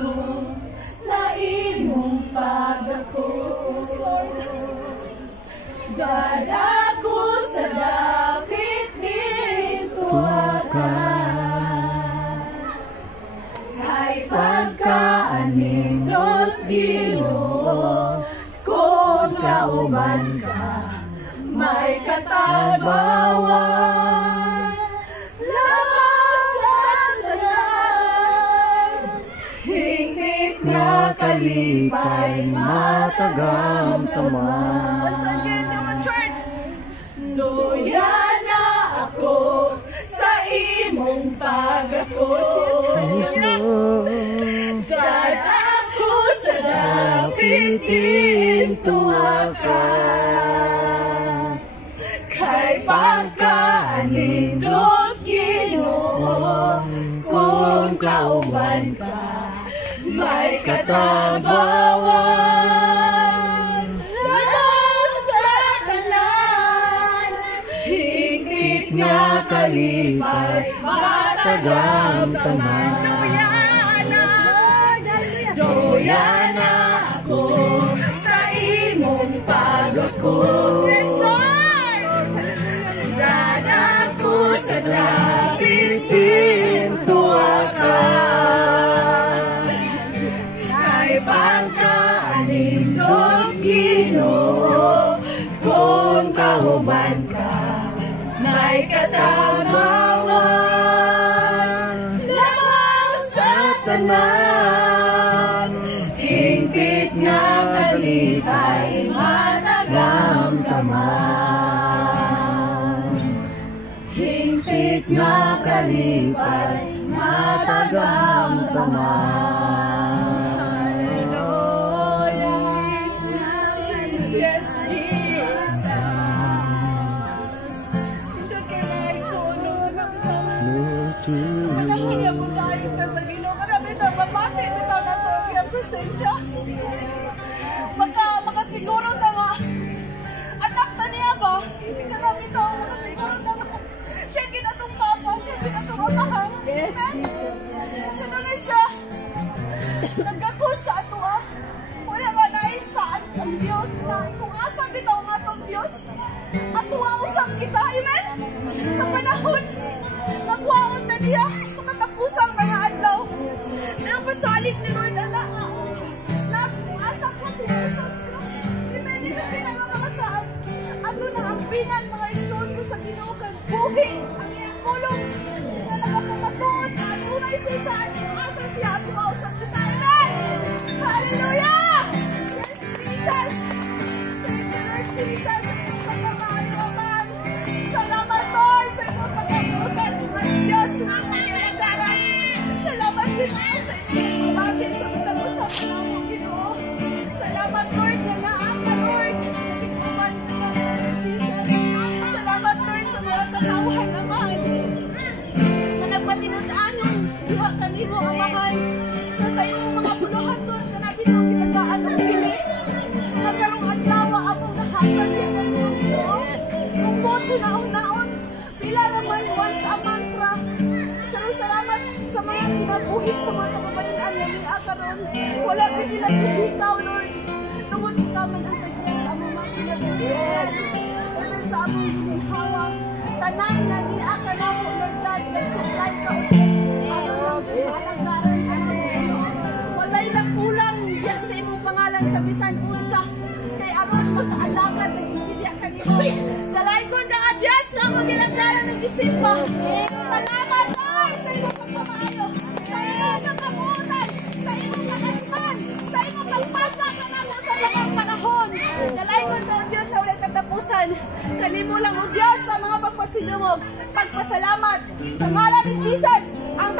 ako sa imong pagdako. Dadako sa dapit diri tuwaka, kay pagkaanindot Ginoo, kung kauban ka may katarbawan. Labas sa tanan, hingpit nga kalipay matagam-taman. Once again, church! Duyan na ako sa imong pagdako. Dadako sa dapit tuwaka, kay pagkaanindot Ginoo, kung kauban ka may katarbawan. Labas sa tanan, hingpit nga kalipay matagam-taman. Duyan na ako sa imong pagdako. Dadako sa dapit tuwaka, kay pagkaanindot Ginoo, kung kauban ka may katarbawan. Labas sa tanan, hingpit nga kalipay matagam-taman. Hingpit nga kalipay matagam-taman. Yes, Jesus. Hindi ka na igsunod. Panahon niya po tayo na sa Ginoo. Marami ito, mapati ito na ito. Kaya presensya. Makasiguro tama. Anak na niya ba? Karami ito, makasiguro tama. Siya ginatong papa, siya ginatong amahan. Yes. Ano na isa? Nagkakus sa ato ah. Wala ba na isaan ang Diyos na kung asa bitaw ang atong Diyos, ato usap kita, amen? Sa panahon, magwaon na niya sa katapusang mga adlaw. Napasalig ni Lord ala nga. Na kung asa ko usap ka. Amen? Ito pinangamakasaan. Ano na ang pingan mga igsoon ko sa Ginoo kay buhi ang iyang kulong. Na nagapumatuod na ano na isisaan kung asa siya at mausap kita. Amen? Hallelujah! Yes, Jesus! Thank you, Lord Jesus. Sa pagmamahal. Salamat, Lord, sa iyong pagkabutan. Diyos, ang pinagaran. Salamat, Jesus, sa iyong pagkabutan sa katapusang panahon, Ginoo. Salamat, Lord, na naaka, Lord. Nagkikuman ka na, Lord Jesus. Salamat, Lord, sa mga kanawahan naman. Na nagpatinod-anon, diha kanino, amahan. Na sa iyong mga buluhan, Lord, na nabitong kitagaan ng pili. Nagkarong adlawa among nahatan niya na rin ang Ginoo. Kung boto na unaon, pila naman once a mantra. Pero salamat sa mga kinabuhit sa mga kababayan na niya karon. Wala din nila ikaw, Lord. Tungod ikaw man ang tagyan sa among mga kinabuhit. Amen sa among ginhawa. Tanan nga niya ka na po, Lord God, nag-supply ka o ano lang din maalagaran ka mo. Walay lang kulang diya sa imong pangalan sa bisan unsa. Kay aron magkaalaman ng ibigya kanimo. Dalay ko na adyas na mo gilanggaran ng isimba. Salamat, Lord, sa imong pagpamaayo, sa imong pagkabuutan, sa imong pag-asman, sa imong pagpasa sa mga panahon. Dalay ko na Diyos sa ulit katapusan. Kanimo lang o Diyos sa mga pagpasinumog. Pagpasalamat sa ngalan ni Jesus. Ang